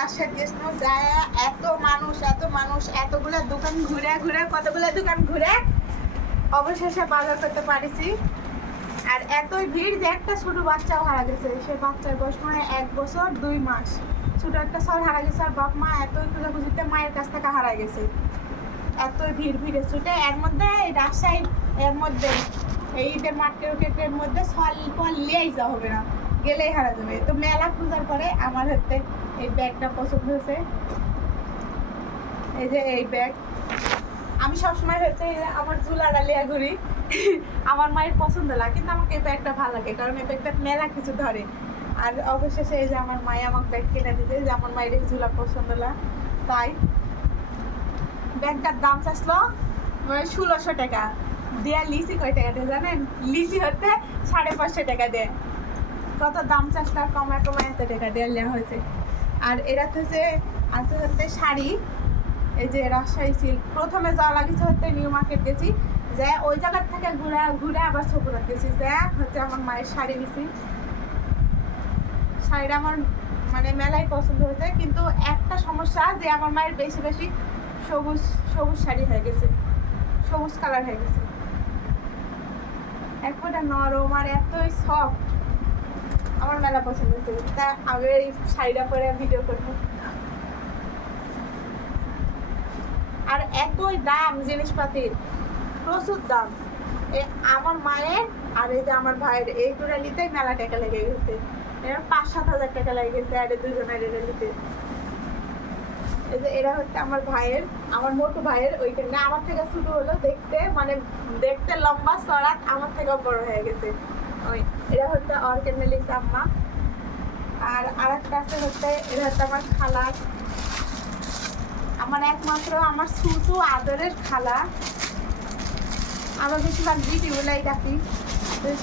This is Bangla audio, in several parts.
রাজশাহী গেছিল যায় এত মানুষ এতগুলা দোকান ঘুরে ঘুরে কতগুলা দোকান ঘুরে অবশেষে বাজার করতে পারিছি। আর এতই ভিড় যে একটা ছোট বাচ্চাও হারা গেছে, সে বাচ্চার বয়স মানে 1 বছর 2 মাস, ছোট একটা সর হারা গেছে। আর বাপ মা এতই খুঁজে মায়ের কাছ থেকে হারা গেছে। এতই ভিড়ে ছুটে এর মধ্যে রাজশাহী এর মধ্যে এই ঈদের মার্কেটের মধ্যে ফল নিয়েই যাওয়া হবে না, গেলেই হারা যাবে। তো মেলা খোঁজার পরে আমার হচ্ছে এই ব্যাগটা পছন্দ হয়েছে। এই যে এই ব্যাগ আমি সবসময় হচ্ছে আমার চুলাটা লিয়া ঘুরি আমার মায়ের পছন্দ লাগে, কিন্তু আমাকে এই ব্যাগটা ভালো লাগে কারণ এই ব্যাগটা মেলা কিছু ধরে। আর অবশেষে এই যে আমার মায়ে আমাকে ব্যাগ কিনে দিতে, যে আমার মায়ের এই চুলা পছন্দ লাগে, তাই ব্যাগটার দাম চাইছিল 1600 টাকা। দেয়া লিচি কয় টাকা দেয় জানেন? লিচি হতে 550 টাকা দেয়। কত দাম চাইছিল, কমায় এত টাকা দেওয়া নেওয়া হয়েছে। আর এরা হচ্ছে শাড়ি, এই যে রাজশাহী সিল্ক। প্রথমে যাওয়া লাগিয়েছে হচ্ছে নিউ মার্কেট গেছি, যে ওই জায়গার থেকে ঘুরে আবার ছপুরা গেছি, যে হচ্ছে আমার মায়ের শাড়ি নিছি। শাড়িটা আমার মানে মেলায় পছন্দ হয়েছে, কিন্তু একটা সমস্যা যে আমার মায়ের বেশি সবুজ শাড়ি হয়ে গেছে, সবুজ কালার হয়ে গেছে। একটা নরম আর এতই সফট, আমার মেলা পছন্দ হয়েছে। তা আমি এই শাড়িটা পরে ভিডিও করবো। আর এতই দাম জিনিসপাতির, প্রচুর দাম। আমার মায়ের আর এই যে আমার ভাইয়ের এই দুটো নিতেই মেলা টাকা লেগে গেছে, 5-7 হাজার টাকা লেগে গেছে আর দুজনের এটা নিতে। এই যে এরা হচ্ছে আমার ভাইয়ের, আমার মোটু ভাইয়ের, ওইখানে আমার থেকে ছোট হলো দেখতে, মানে দেখতে লম্বা চড়া, আমার থেকেও বড় হয়ে গেছে। ওই এরা হচ্ছে অর্গানিক আম্মা। আর আরেকটা আছে হচ্ছে এরা হচ্ছে আমার খালা, আমার একমাত্র আমার ছোটো আদরের খালা। আমার বেশিরভাগ বিটি বলেই ডাকি,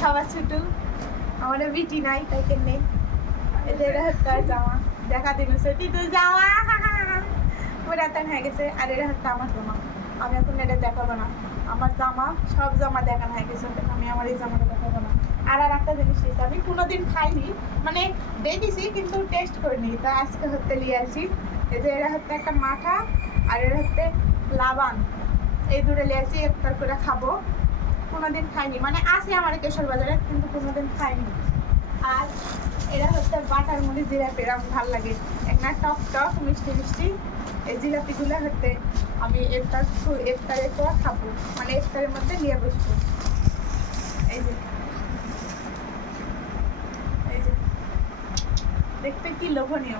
সবার ছোটো, আমাদের বিটি নাই তাই কেমনি। এরা হচ্ছে জামা, দেখা দিচ্ছে তুই যাওয়া পুরাতন হয়ে গেছে। আর এরা হচ্ছে আমার জামা, আমি এখন এটা দেখাবো না। আমার জামা সব জামা দেখানো হয়ে গেছে, আমি আমার এই জামাটা দেখাবো না। আর একটা জিনিস নিয়েছি, আমি কোনোদিন খাইনি, মানে দেখেছি কিন্তু টেস্ট করিনি, তা আজকে হচ্ছে নিয়ে আসি। এই যে এরা হচ্ছে একটা মাঠা আর এরা হচ্ছে লাবান, এই দুটো নিয়ে আসি, ইফতার করে খাবো। কোনোদিন খাইনি, মানে আছে আমার কেশর বাজারে, কিন্তু কোনোদিন খাইনি। আর এরা হচ্ছে বাটার মুড়ি জিলাপি, এরকম ভালো লাগে, একটা টক মিষ্টি। এই জিলাপিগুলো হচ্ছে আমি ইফতারের পর খাবো, মানে ইফতারের মধ্যে নিয়ে বসবো। এই যে দেখতে কি লোভনীয়।